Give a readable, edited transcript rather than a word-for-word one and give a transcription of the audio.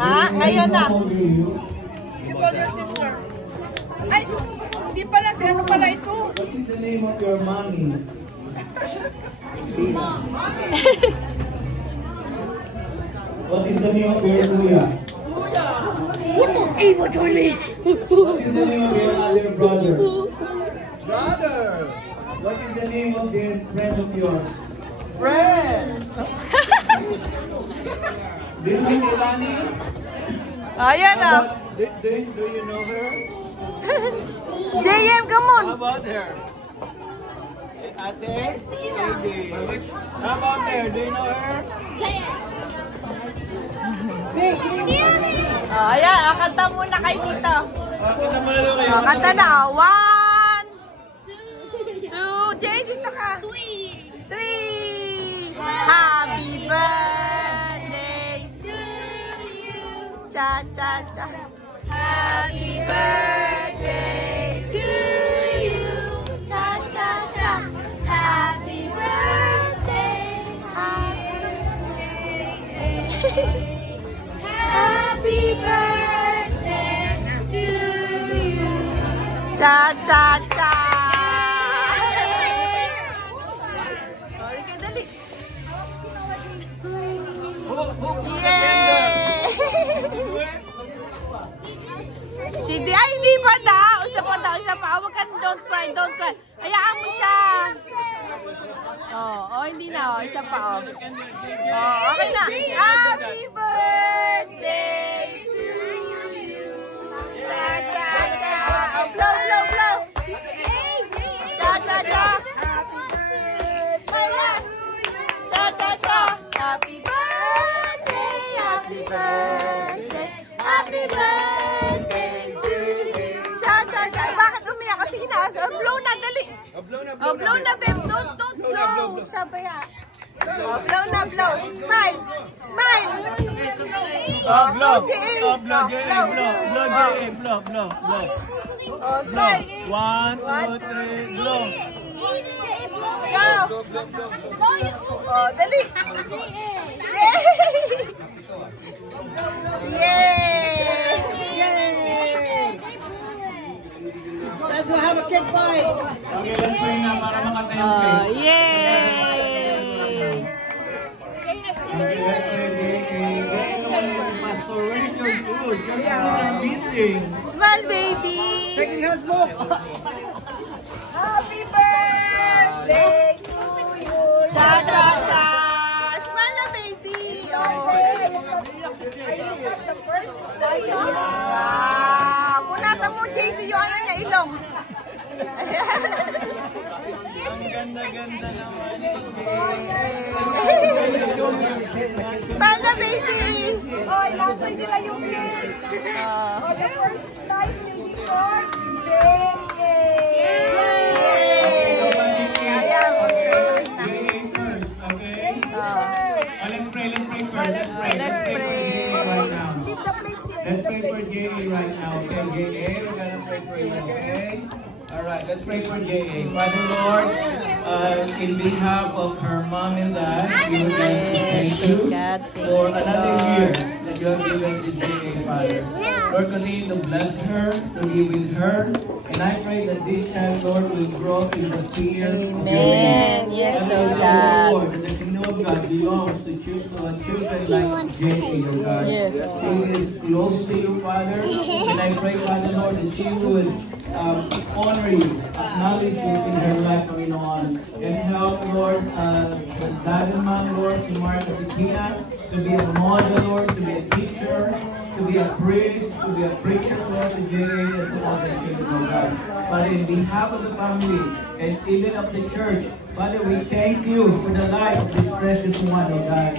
Ha? Ngayon na. You call your sister. Ay, hindi pala. Si ano pala ito? What is the name of your mommy? What is the name of your kuya? What the evil Johnny? What is the name of your other brother? Brother! What is the name of this friend of yours? Friend! Do you know Ilani? Ayan na. Do you know her? JM, come on. How about her? Ate? Lady. How about her? Do you know her? Ayan, kanta muna kay Tito. Kanta mo na daw kayo. Kanta na. 1, 2, Jay, dito ka. 3. Happy birthday to you. Cha, cha, cha. Happy birthday to you. Cha, cha, cha. Happy birthday. Happy birthday to you. Cha, cha, cha. Dali. Yay! Hindi, ay, hindi pa na. Usa pa daw, usa pa. Huwag ka, don't cry, don't cry. Hayaan mo siya. Oh, hindi na, oh. Isa pa, oh. Oh, okay na. Happy birthday to you. Cha, cha, cha. Oh, blow, blow, blow. Cha, cha, cha. Smile na. Cha, cha, cha. Happy birthday, happy birthday, happy birthday to you. Cha, cha, cha. Bakit umiyak? Kasi ginaas. Oh, blow na, dali. Oh, blow na, babe. Don't blow. Sabaya. Oh, blow na, blow. Smile. Smile. Oh, blow. Oh, blow, blow, blow, blow. Oh, smile. 1, 2, 3, blow. Go. Oh, dali. Yay! Yay! Let's have a cake fight. Okay, let's pray na para makatempe. Yay! Okay, let's pray. Pastor, where is your food? You're missing. Smile, baby. Shaking hands, mo! Happy birthday to you. Cha, cha, cha. Smile na, baby. Oh. The first is like Punasan mo, JC, yung ano niya, ilong. Ang ganda-ganda naman. Smile na, baby. oh, ilapay nila yung cake. Oh, the first slice may be for Jay. Ayan, Let's pray first. Let's pray. Keep the plates here. Let's pray for J.A. right now, okay? J.A., we're gonna pray for you, okay? Alright, let's pray for J.A. Father Lord, in behalf of her mom and dad, we would like to thank you for another year that you have given to J.A., Father. Lord, continue to bless her, to be with her, and I pray that this child, Lord, will grow in the fear of your name. Amen. Yes, And so I pray, God. Lord, that the kingdom of God belongs to children like J.A., oh God. Yes. She is close to you, Father, and I pray, Father, Lord, that she would honor you, acknowledge you in her life, Panginoon, and help, Lord, the dad and mom, Lord, to Martha Tina, to be a model, Lord, to be a teacher, to be a priest, to be a preacher, Lord, to J.A. and to all the children, oh God. Father, in behalf of the family and even of the church, Father, we thank you for the life of this precious one, oh God.